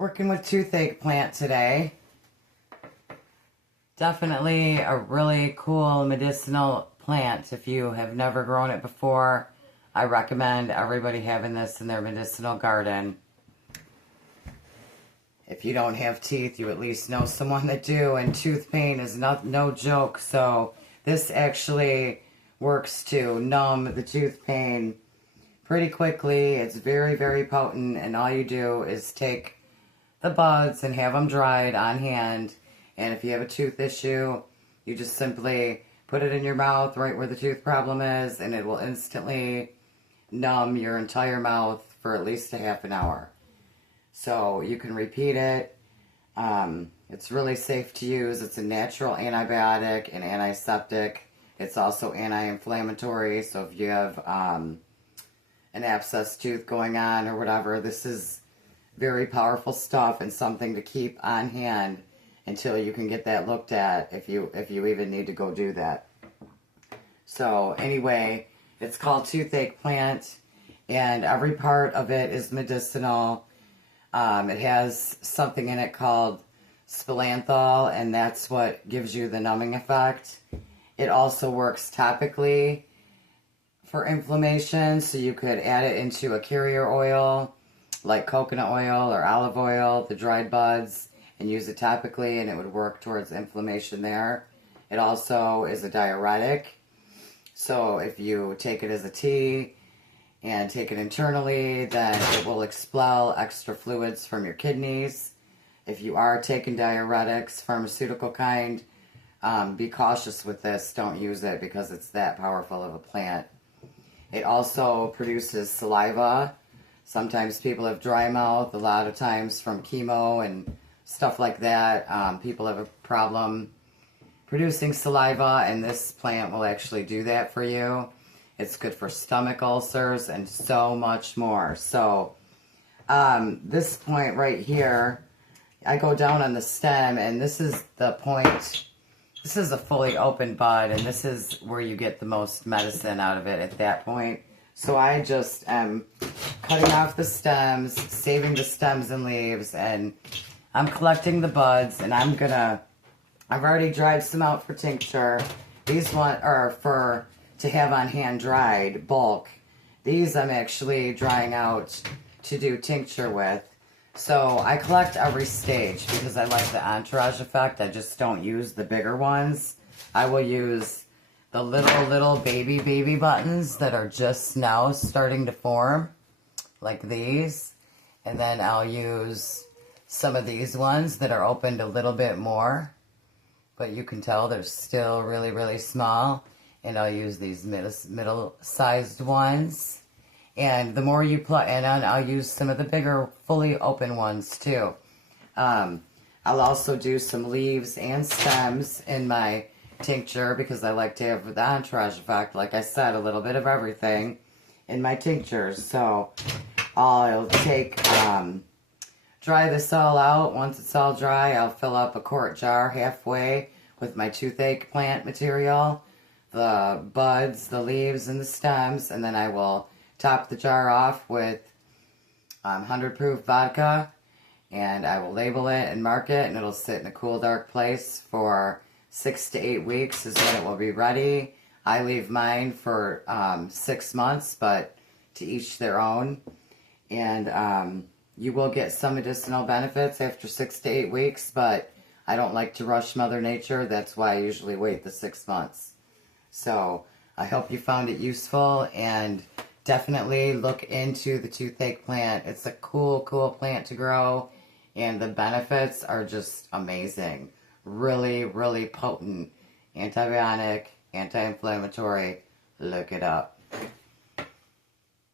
Working with toothache plant today. Definitely a really cool medicinal plant. If you have never grown it before, I recommend everybody having this in their medicinal garden. If you don't have teeth, you at least know someone that do, and tooth pain is no joke. So this actually works to numb the tooth pain pretty quickly. It's very, very potent, and all you do is take the buds and have them dried on hand. And if you have a tooth issue, you just simply put it in your mouth right where the tooth problem is, and it will instantly numb your entire mouth for at least a half an hour. So you can repeat it. It's really safe to use. It's a natural antibiotic and antiseptic. It's also anti-inflammatory. So if you have an abscess tooth going on or whatever, this is very powerful stuff and something to keep on hand until you can get that looked at, if you even need to go do that. So anyway, it's called toothache plant, and every part of it is medicinal. It has something in it called spilanthol, and that's what gives you the numbing effect. It also works topically for inflammation, so you could add it into a carrier oil like coconut oil or olive oil, the dried buds, and use it topically, and it would work towards inflammation there. It also is a diuretic, so if you take it as a tea and take it internally, then it will expel extra fluids from your kidneys. If you are taking diuretics, pharmaceutical kind, be cautious with this. Don't use it because it's that powerful of a plant. It also produces saliva. Sometimes people have dry mouth, a lot of times from chemo and stuff like that. People have a problem producing saliva, and this plant will actually do that for you. It's good for stomach ulcers and so much more. So this point right here, I go down on the stem, and this is the point. This is a fully open bud, and this is where you get the most medicine out of it at that point. So I just am cutting off the stems, saving the stems and leaves, and I'm collecting the buds, and I've already dried some out for tincture. These are to have on hand dried, bulk. These I'm actually drying out to do tincture with. So I collect every stage because I like the entourage effect. I just don't use the bigger ones. I will use the little baby buttons that are just now starting to form, like these. And then I'll use some of these ones that are opened a little bit more, but you can tell they're still really, really small. And I'll use these middle-sized ones. And the more you put in, I'll use some of the bigger, fully open ones too. I'll also do some leaves and stems in my tincture because I like to have the entourage effect. Like I said, a little bit of everything in my tinctures. So I'll dry this all out. Once it's all dry, I'll fill up a quart jar halfway with my toothache plant material, the buds, the leaves, and the stems, and then I will top the jar off with 100 proof vodka, and I will label it and mark it, and it'll sit in a cool, dark place for 6 to 8 weeks is when it will be ready. I leave mine for 6 months, but to each their own. And you will get some medicinal benefits after 6 to 8 weeks, but I don't like to rush Mother Nature. That's why I usually wait the 6 months. So I hope you found it useful, and definitely look into the toothache plant. It's a cool plant to grow, and the benefits are just amazing. Really, really potent antibiotic, anti-inflammatory. Look it up.